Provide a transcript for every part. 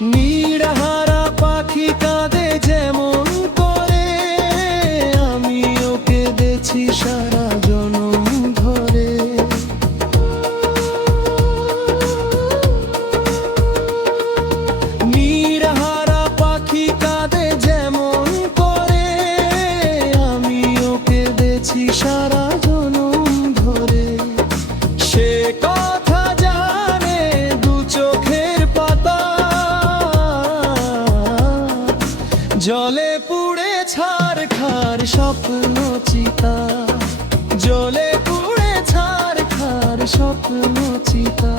নিরাহারা পাখি কাঁদে যেমন করে, আমি ওকে দেখছি সারা জনম ধরে। নিরাহারা পাখি কাঁদে যেমন করে, আমি ওকে দেখছি সারা জনম ধরে। সে কথা জানে দু চোখের পাতা, জলে পুড়ে ছারখার স্বপ্ন চিতা, জলে পুড়ে ছারখার স্বপ্ন চিতা।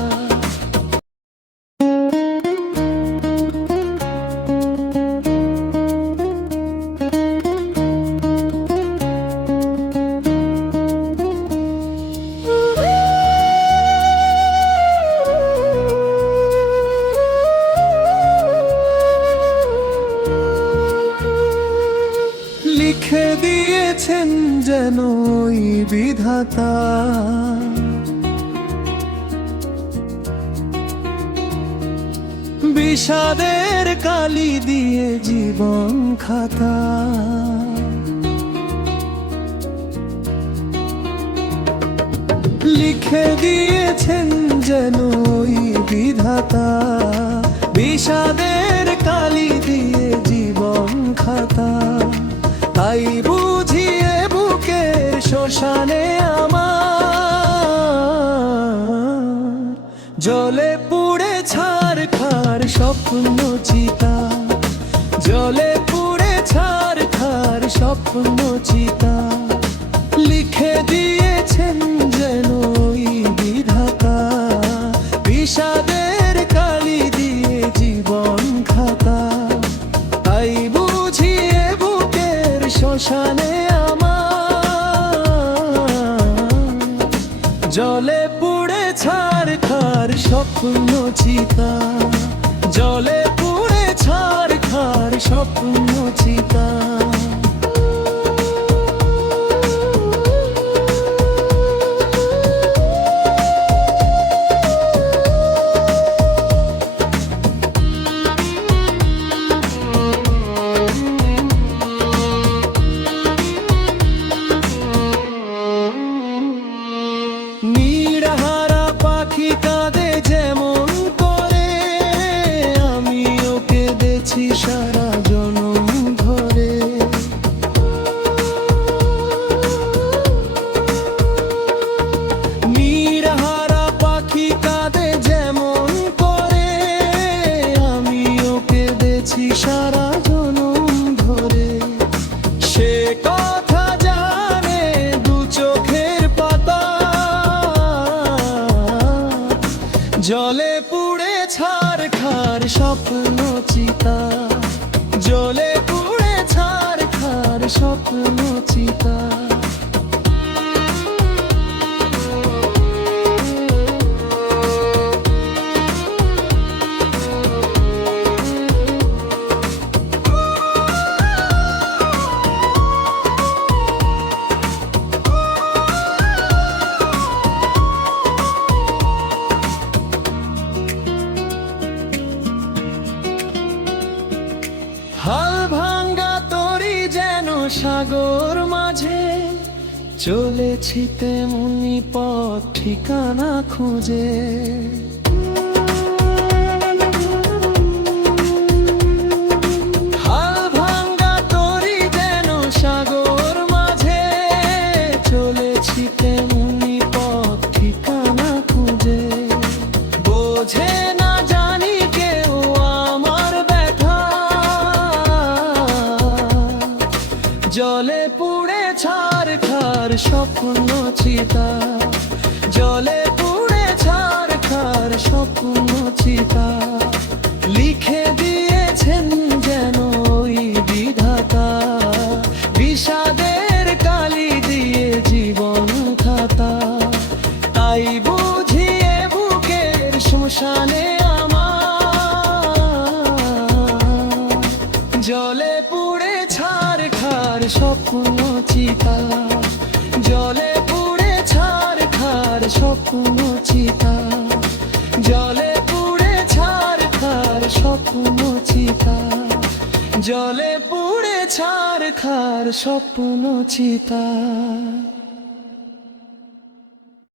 লিখে দিয়েছেন যেন ওই বিধাতা, বিষাদের কালি দিয়ে জীবন খাতা। লিখে দিয়েছেন যেন ওই বিধাতা, বিষাদের কালি দিয়ে জীবন খাতা। তাই বুঝিয়ে বুকের শ্মশানে আমার, জলে পুড়ে ছারখার স্বপ্ন চিতা, জলে পুড়ে ছারখার স্বপ্ন চিতা। লিখে দিয়েছেন যেন ওই বিধাতা, বিষাদের কালি দিয়ে জীবন খাতা। তাই বুঝিয়ে বুকের শ্মশানে আমার, জলে পুড়ে ছারখার স্বপ্ন চিতা, জলে পুড়ে ছারখার স্বপ্ন চিতা। নিরাহারা পাখি কাঁদে যেমন করে, আমি ওকে দেখছি সারা জনম ধরে। নিরাহারা পাখি কাঁদে যেমন করে, আমি ওকে দেখছি সারা জনম ধরে। সে কথা জানে দু চোখের পাতা, জলে পুড়ে ছারখার স্বপ্ন চিতা, জলে পুড়ে ছারখার স্বপ্ন চিতা। হাল ভাঙ্গা তরি যেন সাগর মাঝে, চলেছি তেমনি পথ ঠিকানা খুঁজে। হাল ভাঙ্গা তরি যেন সাগর মাঝে, চলেছি তেমনি পথ ঠিকানা খুঁজে। বোঝে না জানি কেউ আমার ব্যথা, জলে পুড়ে ছারখার স্বপ্ন চিতা, জলে পুড়ে ছারখার স্বপ্ন চিতা। লিখে দিয়েছেন যেন ওই বিধাতা, বিষাদের কালি দিয়ে জীবন খাতা। তাই বুঝিয়ে বুকের শ্মশানে আমার, জলে পুড়ে ছারখার স্বপ্ন চিতা, জলে পুড়ে ছারখার স্বপ্ন চিতা, জলে পুড়ে ছারখার স্বপ্ন। স্বপ্ন চিতা, জলে পুড়ে ছারখার স্বপ্ন চিতা।